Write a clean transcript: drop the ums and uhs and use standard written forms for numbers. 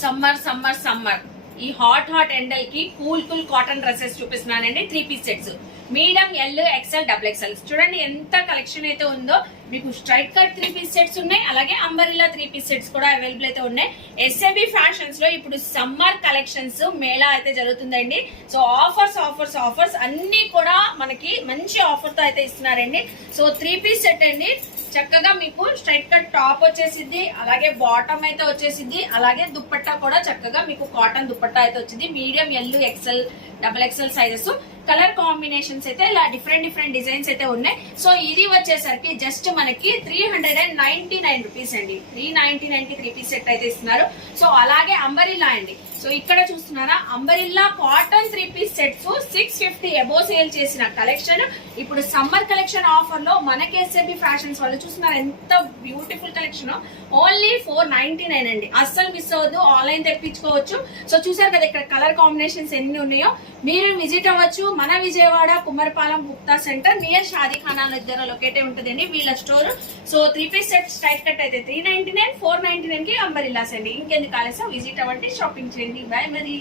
Summer summer summer ఈ hot ఎండలకి cool cotton dresses చూపిస్తున్నానండి. 3 piece sets medium, L, XL, double XL. చూడండి ఎంత కలెక్షన్ అయితే ఉందో. మీకు స్ట్రైట్ కట్ 3 పీస్ సెట్స్ ఉన్నాయి, అలాగే అంబరిల్లా 3 పీస్ సెట్స్ కూడా అవైలబుల్ అయితే ఉన్నాయి. ఎస్ఏబి ఫ్యాషన్స్ లో ఇప్పుడు సమ్మర్ కలెక్షన్స్ మేళా అయితే జరుగుతుందండి. సో ఆఫర్స్ అన్ని కూడా మనకి మంచి ఆఫర్ తో అయితే ఇస్తున్నారండి. సో 3 పీస్ సెట్ అండి. చక్కగా మీకు స్ట్రైట్ కట్ టాప్ వచ్చేసింది, అలాగే బాటమ్ అయితే వచ్చేసింది, అలాగే దుప్పట్టా కూడా చక్కగా మీకు కాటన్ దుప్పట్టా అయితే వచ్చింది. Medium, L, XL, double XL sizes. Colour combinations అయితే ఇలా డిఫరెంట్ డిజైన్స్ అయితే ఉన్నాయి. సో ఇది వచ్చేసరికి జస్ట్ మనకి 399 రూపీస్ అండి. 399 కి 3 పీస్ సెట్ అయితే ఇస్తున్నారు. సో అలాగే అంబరిల్లా అండి. సో ఇక్కడ చూస్తున్నారా, అంబరిల్లా కాటన్ 3 పీస్ సెట్స్ 650 అబో సేల్ చేసిన కలెక్షన్ ఇప్పుడు సమ్మర్ కలెక్షన్ ఆఫర్ లో మనకి ఎస్ఏబి ఫ్యాషన్స్ వాళ్ళు చూస్తున్నారు. ఎంత బ్యూటిఫుల్ కలెక్షన్. ఓన్లీ 499 అండి. అస్సలు మిస్ అవ్వద్దు, ఆన్లైన్ తెప్పించుకోవచ్చు. సో చూసారు కదా ఇక్కడ కలర్ కాంబినేషన్స్ ఎన్ని ఉన్నాయో. మీరు విజిట్ అవ్వచ్చు. మన విజయవాడ కుమ్మరపాలెం గుప్తా సెంటర్ నియర్ షాదీఖానా దగ్గర లొకేట్ అయి ఉంటుందండి వీళ్ళ store. So 3 piece set straight cut అయితే 399, 499 కి అంబరిల్లాస్ అండి. ఇంకెందుకు ఆలస్యం, విజిట్ అవ్వండి, షాపింగ్ చేయండి. బాయ్ మరి.